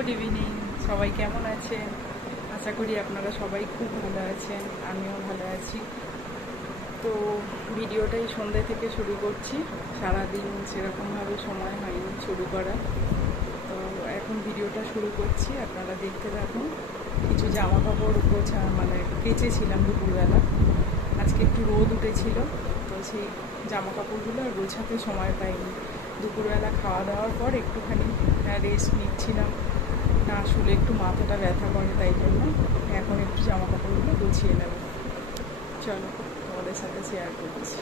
Good evening, সবাই কেমন আছেন? আশা করি আপনারা সবাই খুব ভালো আছেন, আমিও ভালো আছি। তো ভিডিওটাই সন্ধ্যে থেকে শুরু করছি, সারাদিন সেরকমভাবে সময় হয়নি শুরু করা। তো এখন ভিডিওটা শুরু করছি, আপনারা দেখতে থাকুন। কিছু জামা কাপড় কেচেছিলাম দুপুরবেলা, আজকে একটু রোদ উঠেছিল, তো সেই জামা কাপড়গুলো আর গোছাতে সময় পাইনি। দুপুরবেলা খাওয়া দাওয়ার পর একটুখানি রেস্ট নিচ্ছিলাম, না আসলে একটু মাথাটা ব্যথা করে, তাই জন্য এখন একটু জামা কাপড়গুলো গুছিয়ে নেব। চলো তোমাদের সাথে শেয়ার করছি।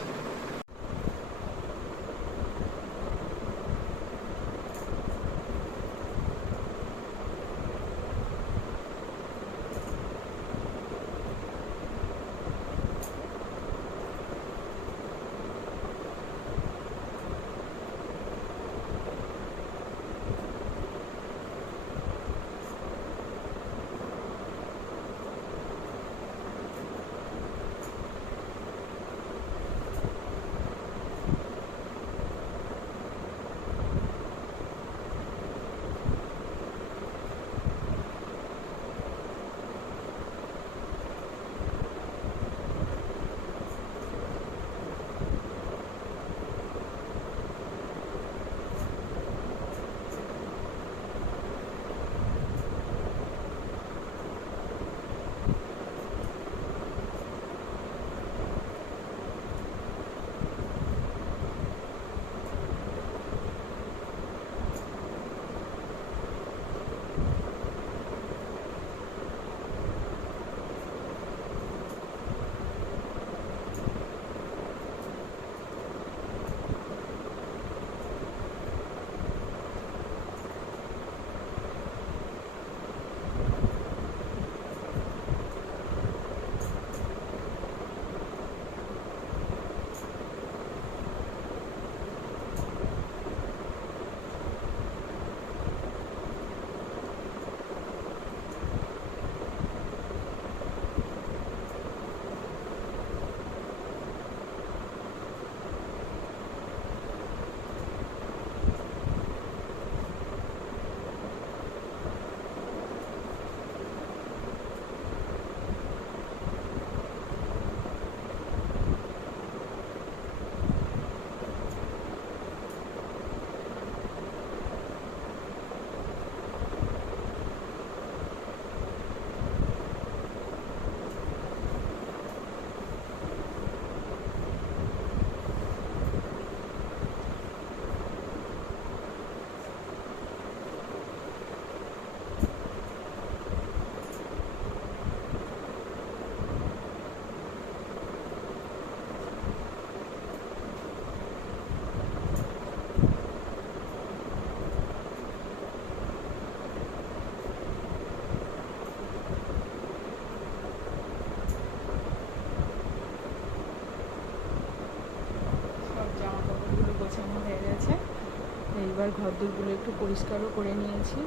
এইবার ঘরদোরগুলো একটু পরিষ্কারও করে নিয়েছি,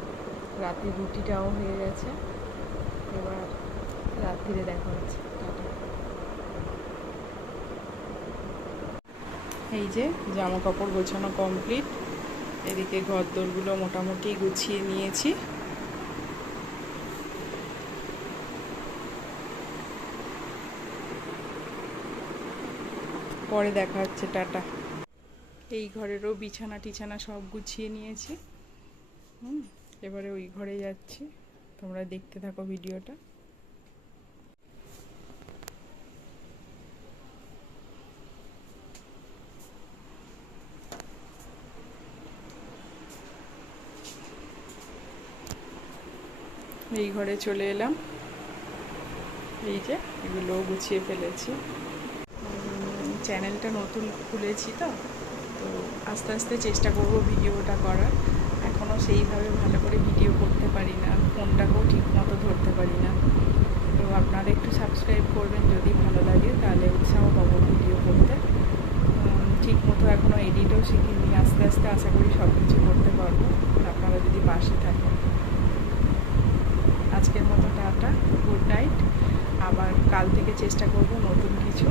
রাতে রুটিটাও হয়ে গেছে। এবার রাত্রিরে দেখা হচ্ছে, টাটা। এই যে জামা কাপড় গোছানো কমপ্লিট, এদিকে ঘরদোরগুলো মোটামুটি গুছিয়ে নিয়েছি। পরে দেখা হচ্ছে, টাটা। এই ঘরেরও বিছানা টিছানা সব গুছিয়ে নিয়েছি। এবারে ওই ঘরে যাচ্ছি, তোমরা দেখতে থাকো ভিডিওটা। এই ঘরে চলে এলাম, এই যে এগুলো গুছিয়ে ফেলেছি। চ্যানেলটা নতুন খুলেছি, তো আস্তে আস্তে চেষ্টা করব ভিডিওটা করার। এখনও সেইভাবে ভালো করে ভিডিও করতে পারি না, ফোনটাকেও ঠিক মতো ধরতে পারি না। তো আপনারা একটু সাবস্ক্রাইব করবেন, যদি ভালো লাগে তাহলে উৎসাহ পাবো ভিডিও করতে। ঠিক মতো এখনও এডিটও শিখিনি, আস্তে আস্তে আশা করি সব কিছু করতে পারবো, আপনারা যদি পাশে থাকেন। আজকের মতো টাটা, গুড নাইট। আবার কাল থেকে চেষ্টা করব নতুন কিছু